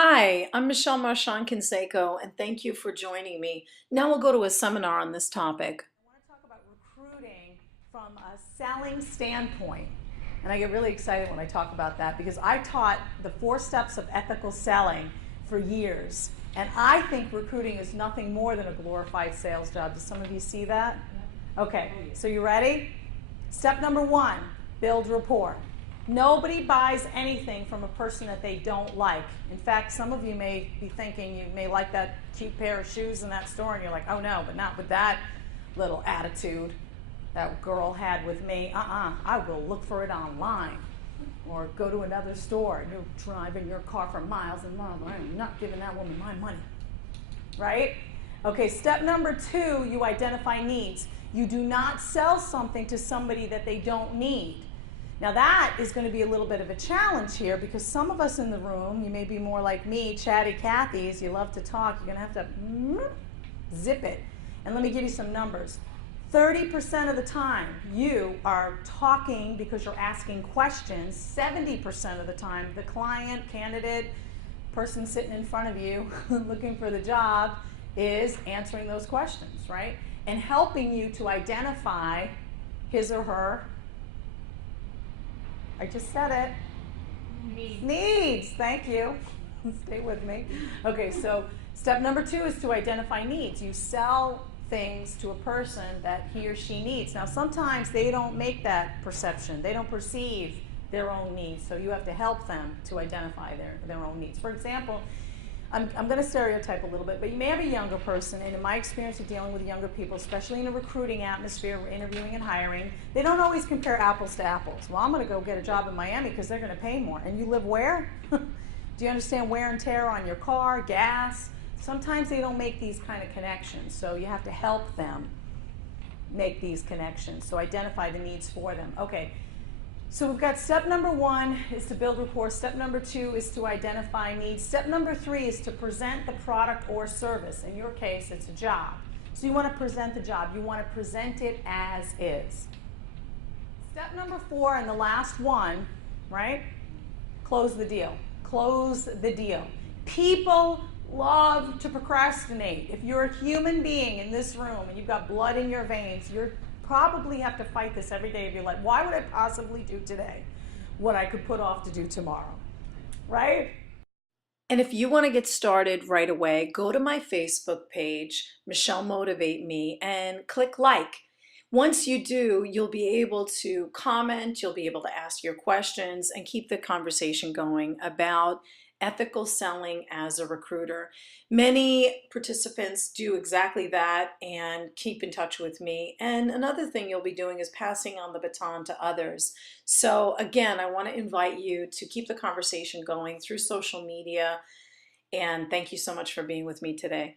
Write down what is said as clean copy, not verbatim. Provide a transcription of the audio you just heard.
Hi, I'm Michelle Marchand Canseco, and thank you for joining me. Now we'll go to a seminar on this topic. I want to talk about recruiting from a selling standpoint. And I get really excited when I talk about that because I taught the 4 steps of ethical selling for years. And I think recruiting is nothing more than a glorified sales job. Do some of you see that? Okay, so you ready? Step number 1, build rapport. Nobody buys anything from a person that they don't like. In fact, some of you may be thinking you may like that cute pair of shoes in that store, and you're like, oh no, but not with that little attitude that girl had with me. I will look for it online or go to another store. And you're driving your car for miles and miles. I'm not giving that woman my money, right? Okay, step number 2, you identify needs. You do not sell something to somebody that they don't need. Now that is going to be a little bit of a challenge here because some of us in the room, you may be more like me, chatty Cathy's, you love to talk, you're going to have to zip it. And let me give you some numbers. 30% of the time you are talking because you're asking questions. 70% of the time the client, candidate, person sitting in front of you looking for the job is answering those questions, right? And helping you to identify his or her, I just said it, needs. Thank you. Stay with me. Okay, so step number 2 is to identify needs. You sell things to a person that he or she needs. Now sometimes they don't make that perception. They don't perceive their own needs, so you have to help them to identify their own needs. For example, I'm going to stereotype a little bit, but you may have a younger person, and in my experience of dealing with younger people, especially in a recruiting atmosphere, interviewing and hiring, they don't always compare apples to apples. Well, I'm going to go get a job in Miami because they're going to pay more. And you live where? Do you understand wear and tear on your car, gas? Sometimes they don't make these kind of connections, so you have to help them make these connections. So identify the needs for them. Okay. So we've got step number 1 is to build rapport. Step number 2 is to identify needs. Step number 3 is to present the product or service. In your case, it's a job. So you want to present the job. You want to present it as is. Step number 4 and the last one, right? Close the deal. Close the deal. People love to procrastinate. If you're a human being in this room and you've got blood in your veins, you're probably have to fight this every day of your life. Why would I possibly do today what I could put off to do tomorrow, right? And if you want to get started right away, go to my Facebook page, Michelle Motivate Me, and click like. Once you do, you'll be able to comment, you'll be able to ask your questions, and keep the conversation going about ethical selling as a recruiter. Many participants do exactly that and keep in touch with me. And another thing you'll be doing is passing on the baton to others. So again, I want to invite you to keep the conversation going through social media. And thank you so much for being with me today.